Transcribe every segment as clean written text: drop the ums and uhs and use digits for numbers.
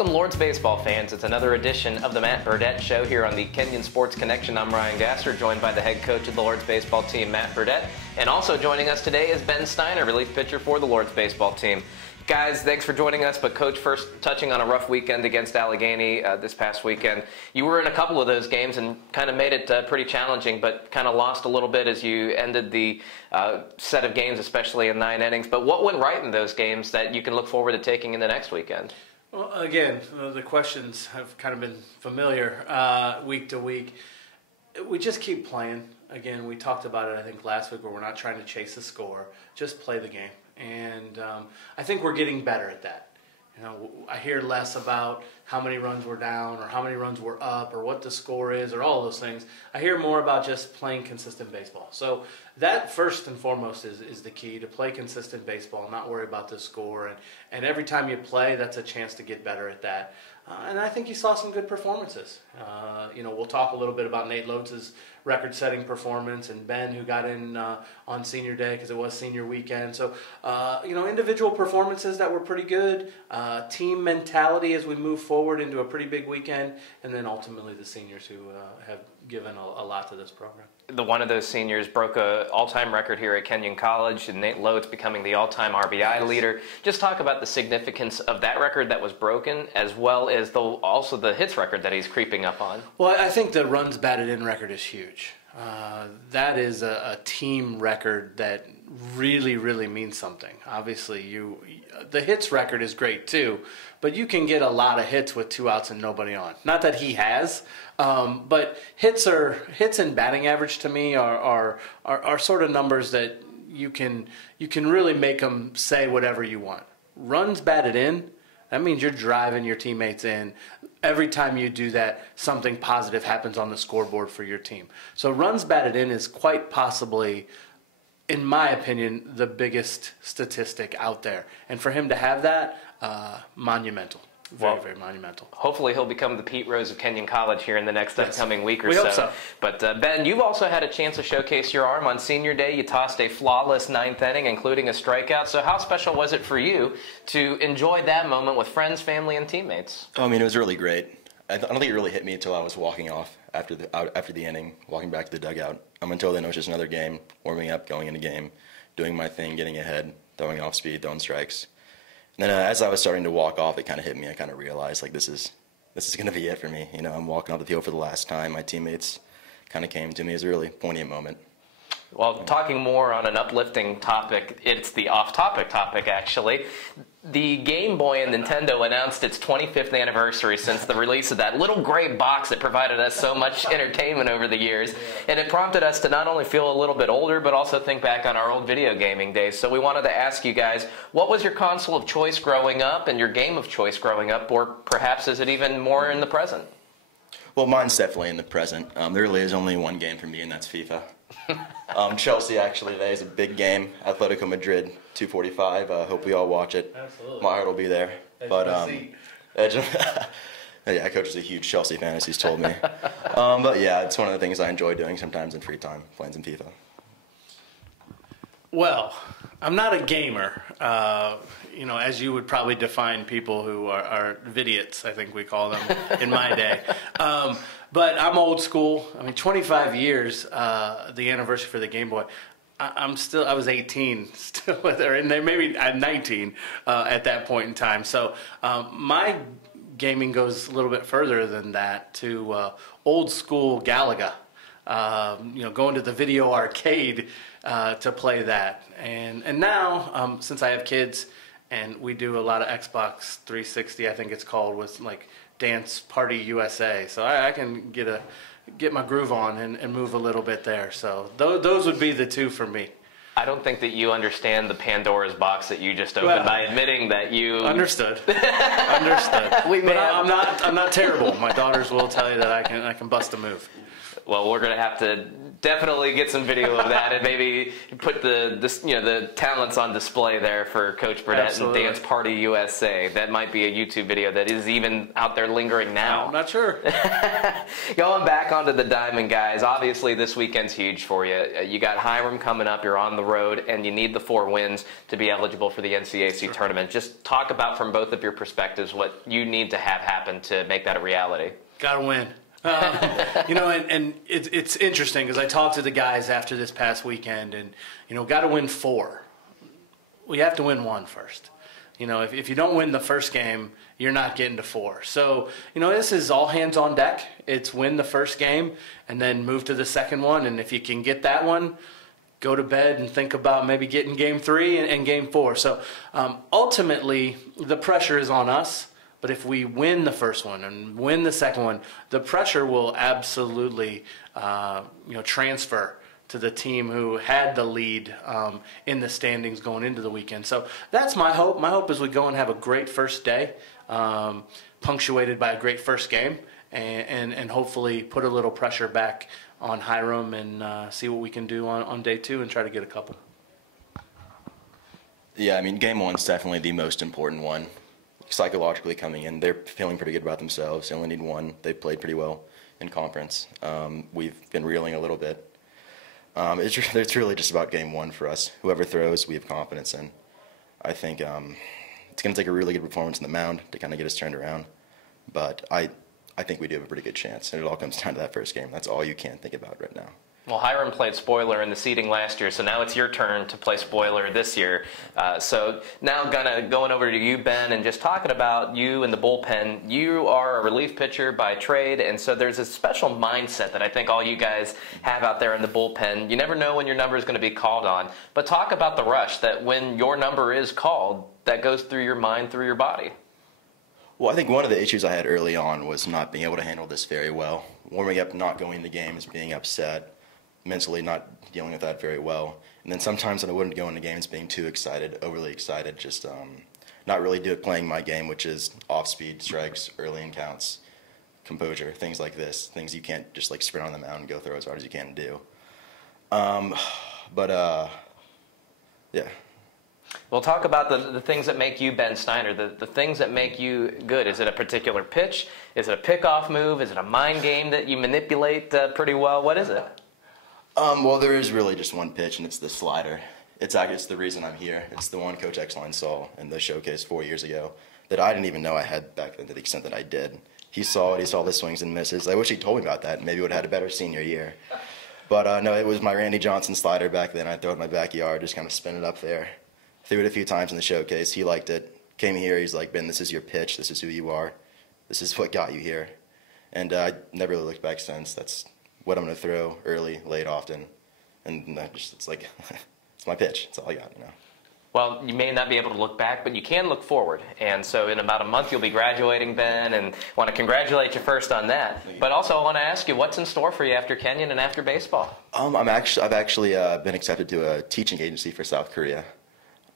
Welcome, Lords baseball fans. It's another edition of the Matt Burdette Show here on the Kenyon Sports Connection. I'm Ryan Gasser, joined by the head coach of the Lords baseball team, Matt Burdette. And also joining us today is Ben Steiner, relief pitcher for the Lords baseball team. Guys, thanks for joining us. But Coach, first touching on a rough weekend against Allegheny this past weekend. You were in a couple of those games and kind of made it pretty challenging, but kind of lost a little bit as you ended the set of games, especially in 9 innings. But what went right in those games that you can look forward to taking in the next weekend? Well, again, the questions have kind of been familiar week to week. We just keep playing. Again, we talked about it, I think, last week, where we're not trying to chase the score, just play the game. And I think we're getting better at that. You know, I hear less about how many runs we're down or how many runs we're up or what the score is or all of those things. I hear more about just playing consistent baseball. So that first and foremost is the key, to play consistent baseball and not worry about the score. And every time you play, that's a chance to get better at that. And I think you saw some good performances. You know, we'll talk a little bit about Nate Lotz's record-setting performance and Ben, who got in on senior day because it was senior weekend. So, you know, individual performances that were pretty good, team mentality as we move forward into a pretty big weekend, and then ultimately the seniors who have given a lot to this program. One of those seniors broke an all-time record here at Kenyon College, and Nate Lotz becoming the all-time RBI leader. Just talk about the significance of that record that was broken, as well as also the hits record that he's creeping up on. Well, I think the runs batted in record is huge. That is a team record that really, really means something. Obviously, the hits record is great too, but you can get a lot of hits with 2 outs and nobody on. Not that he has, but hits and batting average to me are sort of numbers that you can really make them say whatever you want. Runs batted in, that means you're driving your teammates in. Every time you do that, something positive happens on the scoreboard for your team. So runs batted in is quite possibly, in my opinion, the biggest statistic out there. And for him to have that, monumental. Very monumental. Hopefully he'll become the Pete Rose of Kenyon College here in the next upcoming week or we hope so. But Ben, you've also had a chance to showcase your arm on senior day. You tossed a flawless 9th inning, including a strikeout. So how special was it for you to enjoy that moment with friends, family, and teammates? Oh, I mean, it was really great. I don't think it really hit me until I was walking off after the inning, walking back to the dugout. Until then, it was just another game, warming up, going in the game, doing my thing, getting ahead, throwing off speed, throwing strikes. And then as I was starting to walk off, it kind of hit me. I kind of realized, like, this is going to be it for me. You know, I'm walking off the field for the last time. My teammates kind of came to me. It was a really poignant moment. Well, talking more on an uplifting topic, it's the off-topic topic, actually. The Game Boy and Nintendo announced its 25th anniversary since the release of that little gray box that provided us so much entertainment over the years. And it prompted us to not only feel a little bit older, but also think back on our old video gaming days. So we wanted to ask you guys, what was your console of choice growing up and your game of choice growing up, or perhaps is it even more in the present? Well, mine's definitely in the present. There really is only one game for me, and that's FIFA. Chelsea, actually, today is a big game. Atletico Madrid, 2:45. Hope we all watch it. Absolutely. My heart will be there. Yeah, Coach is a huge Chelsea fan, as he's told me. But yeah, it's one of the things I enjoy doing sometimes in free time, playing some FIFA. Well, I'm not a gamer, you know, as you would probably define people who are vidiots, I think we call them in my day. But I'm old school. I mean, 25 years, the anniversary for the Game Boy. I was 18 still with her, and maybe 19 at that point in time. So my gaming goes a little bit further than that, to old school Galaga. You know, going to the video arcade to play that. And now, since I have kids and we do a lot of Xbox 360, I think it's called, with like Dance Party USA. So I can get my groove on and move a little bit there. So those would be the two for me. I don't think that you understand the Pandora's box that you just opened by admitting that you... Understood. Understood. I'm not terrible. My daughters will tell you that I can bust a move. Well, we're going to have to definitely get some video of that and maybe put the talents on display there for Coach Burdette Absolutely. and Dance Party USA. That might be a YouTube video that is even out there lingering now. I'm not sure. Going back onto the Diamond guys, obviously this weekend's huge for you. You got Hiram coming up, you're on the road, and you need the 4 wins to be eligible for the NCAC tournament. Just talk about from both of your perspectives what you need to have happen to make that a reality. Got to win. And it's interesting because I talked to the guys after this past weekend, and got to win 4. Well, you have to win 1 first. If you don't win the first game, you're not getting to 4. So this is all hands on deck. It's win the first game and then move to the second one, and if you can get that one, go to bed and think about maybe getting game 3 and game 4. So ultimately, the pressure is on us. But if we win the first one and win the second one, the pressure will absolutely, transfer to the team who had the lead in the standings going into the weekend. So that's my hope. My hope is we go and have a great first day, punctuated by a great first game, and hopefully put a little pressure back on Hiram and see what we can do on day 2 and try to get a couple. Yeah, I mean, game 1's definitely the most important one. Psychologically coming in, they're feeling pretty good about themselves. They only need 1. They played pretty well in conference. We've been reeling a little bit. It's really just about game 1 for us. Whoever throws, we have confidence in. I think it's going to take a really good performance on the mound to kind of get us turned around. But I think we do have a pretty good chance, and it all comes down to that first game. That's all you can think about right now. Well, Hiram played spoiler in the seeding last year, so now it's your turn to play spoiler this year. So now going over to you, Ben, and just talking about you and the bullpen. You are a relief pitcher by trade, and so there's a special mindset that I think all you guys have out there in the bullpen. You never know when your number is going to be called on, but talk about the rush that when your number is called, that goes through your mind, through your body. Well, I think one of the issues I had early on was not being able to handle this very well. Warming up, not going into games, being upset. Mentally not dealing with that very well. And then sometimes when I wouldn't go into games being too excited, overly excited, just not really playing my game, which is off-speed, strikes, early in counts, composure, things like this, things you can't just like sprint on the mound and go throw as hard as you can do. Yeah. Well, talk about the things that make you Ben Steiner, the things that make you good. Is it a particular pitch? Is it a pickoff move? Is it a mind game that you manipulate pretty well? What is it? Well, there is really just one pitch, and it's the slider. It's the reason I'm here. It's the one Coach Exline saw in the showcase 4 years ago that I didn't even know I had back then to the extent that I did. He saw it. He saw the swings and misses. I wish he told me about that. Maybe would have had a better senior year. But no, it was my Randy Johnson slider back then. I'd throw it in my backyard, just kind of spin it up there. Threw it a few times in the showcase. He liked it. Came here. He's like, Ben, this is your pitch. This is who you are. This is what got you here. And I never really looked back since. That's what I'm going to throw early, late, often. And it's like, it's my pitch. That's all I got, Well, you may not be able to look back, but you can look forward. And so in about a month, you'll be graduating, Ben, and want to congratulate you first on that. But also I want to ask you, what's in store for you after Kenyon and after baseball? I've actually been accepted to a teaching agency for South Korea.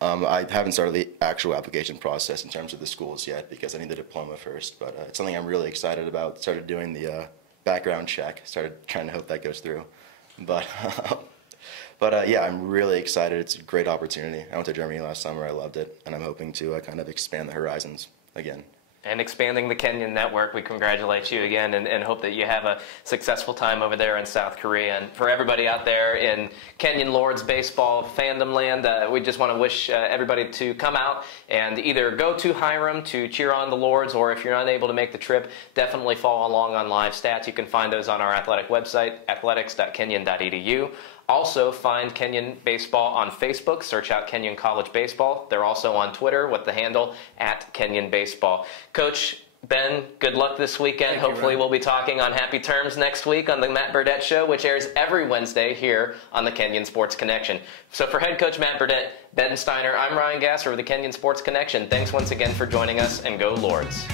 I haven't started the actual application process in terms of the schools yet because I need the diploma first. But it's something I'm really excited about. Started doing the background check. Started trying to hope that goes through. But yeah, I'm really excited. It's a great opportunity. I went to Germany last summer. I loved it. And I'm hoping to kind of expand the horizons again. And expanding the Kenyon network, we congratulate you again and hope that you have a successful time over there in South Korea. And for everybody out there in Kenyon Lords baseball fandom land, we just want to wish everybody to come out and either go to Hiram to cheer on the Lords, or if you're unable to make the trip, definitely follow along on live stats. You can find those on our athletic website, athletics.kenyon.edu. Also, find Kenyon Baseball on Facebook. Search out Kenyon College Baseball. They're also on Twitter with the handle @KenyonBaseball. Coach Ben, good luck this weekend. Hopefully we'll be talking on happy terms next week on the Matt Burdette Show, which airs every Wednesday here on the Kenyon Sports Connection. So for head coach Matt Burdette, Ben Steiner, I'm Ryan Gasser with the Kenyon Sports Connection. Thanks once again for joining us, and go Lords.